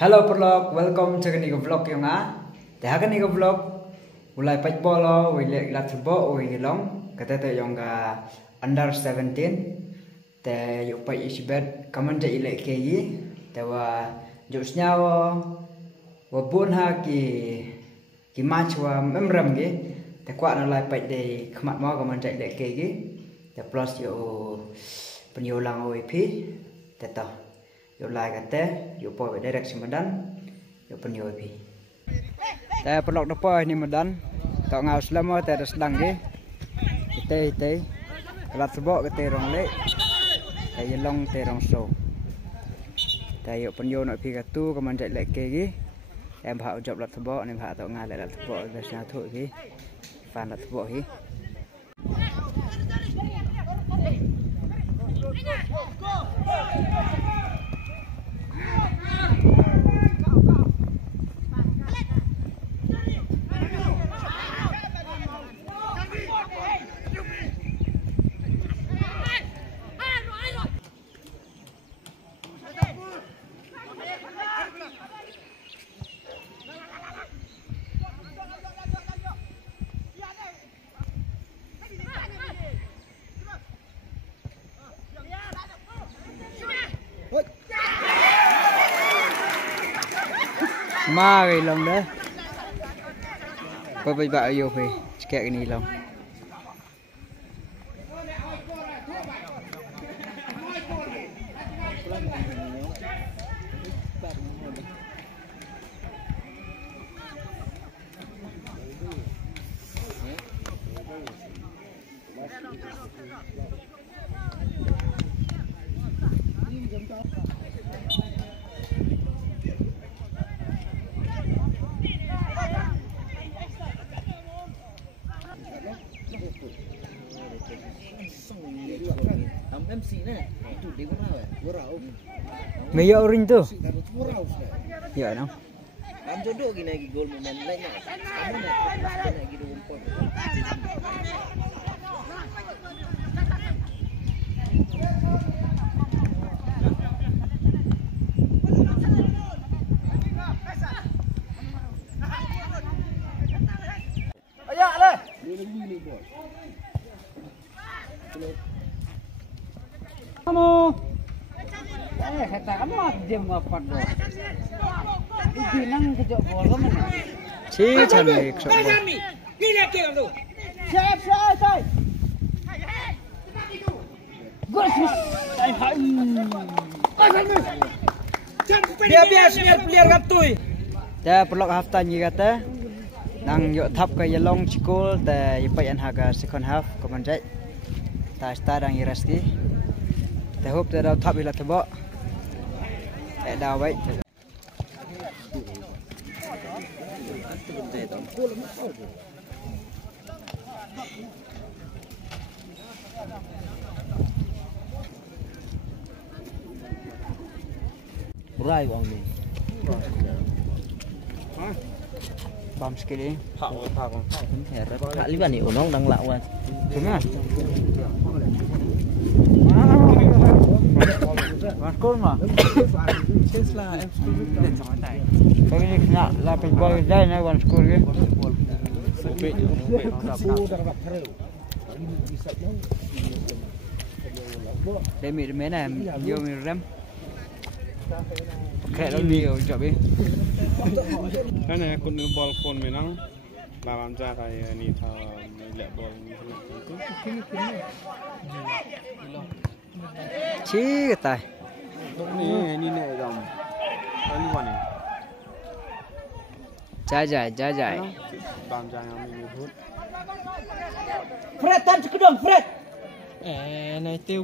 Hello vlog, welcome to cái vlog yang á. Thì cái vlog mulai page bolo, mulai lat bo, mulai long. Kata tu yang under 17. Thì yuk page isbet, kaman je ilek kegi. Thì wa josnya wa bun ha ki match wa memram ge. Thì qua nó lại page de khmat mo kaman je ilek kegi. Thì plus yuk penyolang OEP. Thì tao. Yo like kata, yo po direction Medan, yo penyo pi. Ta pelok depo ni Medan, tak ngau selama ta ada sedang ke. Kita kelat sebok kita rong lek. Ta yelong te rong so. Ta yo penyo nak pi katu kaman dek lek ke gi. Em hak job lat sebok ni hak tak ngai lek lat sebok biasa thuk gi. Fan lat sebok gi. Mari long dah. Kau baik baik yo pe. Cekak ni long. Maya orang tu. Ya, no. Am jodoh gini lagi gol momen lainnya. Kamu nak lagi 24. Ayak le. Kamu. Kata kamu diam apa do? Ini nang kejok bola mana? Si cantik sok bola. Gila ke kamu? Siap. Gol sus. Biar player kaptui. Dah pelok half time ni kata. Nang yuk thap ke yelong cikul dah ipai an haga second half kemanjai. Ta start ang irasti. Dah hope dah thap ila tebak. Dah baik. Berai bang ni. Bam sekali. Pak. Kak liban ni onong dang lak wan. Dengar. Maskul mah. Seslah em sudah sama tai. Kau ni kena lapis bol dah nak wan skor ke? Sobek. Demi mana? Yo mi rem. Kayak lalu ni jap ni. Kan aku ni ball phone menang. Lawan jah kayak ni tha lek ball ni tu. Ci kata. Ni dom. Ni mana? Jajai. Dam jah yang ni hut. Fred tan sekedong Fred. Nai tiu.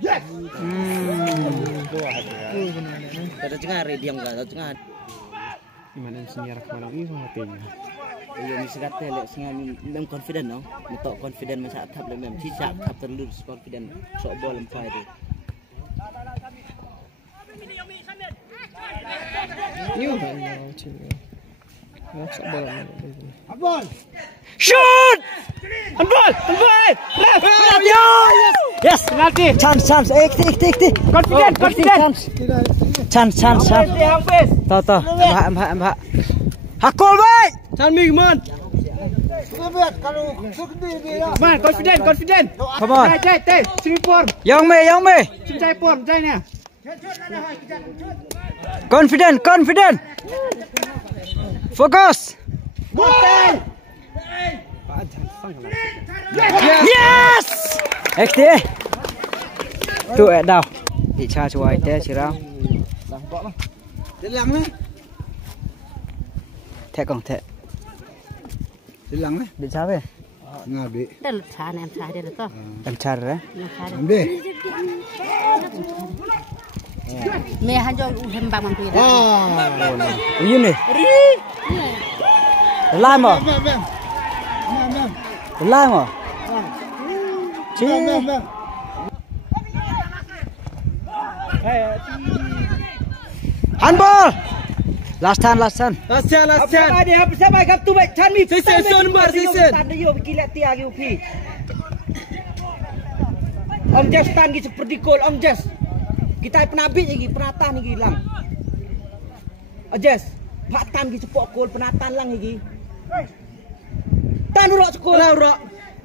Yes. Ada cengar diam enggak? Cengar. Gimana senyara kemana ni sama hatinya. Yo mesti kata lek singa mem confident no. Metok confident masa thap lek mem cicak thap terlurus confident sok bol empai tu. New. Shoot! Handball! Left! Yes! Penalti. Chance. Ikti. Confident. Chance. Hafiz. Tahu. Mbak. Hakul baik. Chanmi, come on. Man, confident. Come on. Cai, swimming form. Yang me. Cai form, cai ni. Confident. Fokus. Yes! Ikti. Tu dah. Dicha chuai te chirau. Lang ni. Thẻ còn thẻ. Lang ni. Bị sao vậy? Ngabi. Dah lepas ni, lepas dia tu. Em char rồi. Ambil. Mẹ hắn cho hembang mampu dah. Ah. Uyun ni. Lai mà. Lai mà. Chi. Handball. Last time. Last chance. Siapa kap tu baik Chanmi. Season. Tak ada yo pergi lihat tiang UP. Om Jas tan gi seperti gol Om Jas. Kita penabit lagi penatan lagi lang. Jas, pak tan gi cepok gol penatan lang lagi. Tan urok sekolah urok.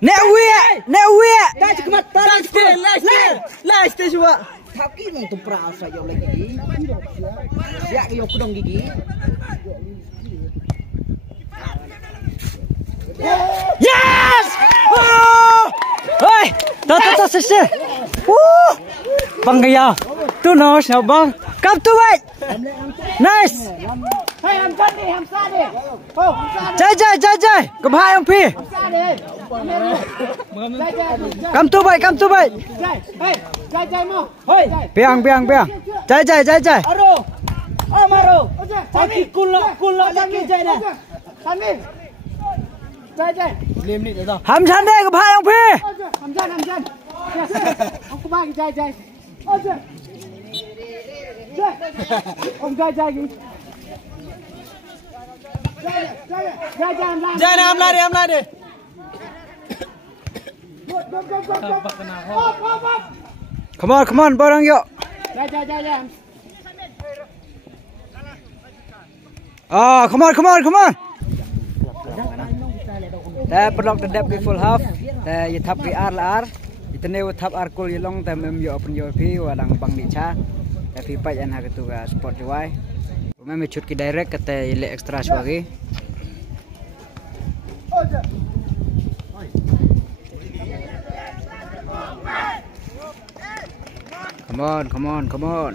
Nek wia. Tan cekemat tan sekolah. Last juga. Tapi nang tu perasa yo lagi. Siap yo kudong gigi. Yes! Oi, ta sese. Bang gaya. Tu no sao bang. Come to it. Nice. Hey, Hamzah ni. Oh, Jai. Kom hai ông Phi. Come to it. Jai mau. Hoi. Biang. Jai. Maro. Tapi kulak lagi Jai dah. Kami. Jai. 5 minit dah. Ham chan đây kom hai ông Phi. Hamzah. Aku bagi Jai. Jai. Om Jai lagi. Jai Am lari. Come on, barang yuk. Jai. Come on. Ta perlok tedap ke full half. Ta yithap ke ar. Itene thap ar kul yelong ta mem yo open yo phi wadang bang dicha. Ta phi pai an ha ke tu ga sport jawai. Mem me chut ki direct kata ile extra swagi. Come on.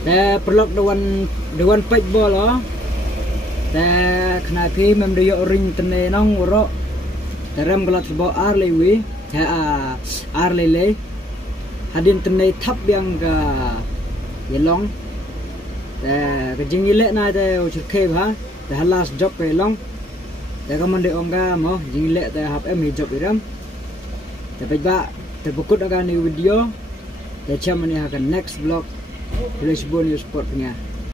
Ta perlok dewan page ball oh. Ta khna phi mem de yo ring tene nong ro. Ta ram galat bo ar lewi. Ta ar lele. Hadin tene thap yang ga yelong. Ta ke jing ile na ta uchur khe ha. Ta last job pe long. Ta kamande onga mo jing ile ta hap em hi job iram. Ta ba ta bukut aga ni video. Ta chamani ha ka next vlog. Flash Bonus Sport punya.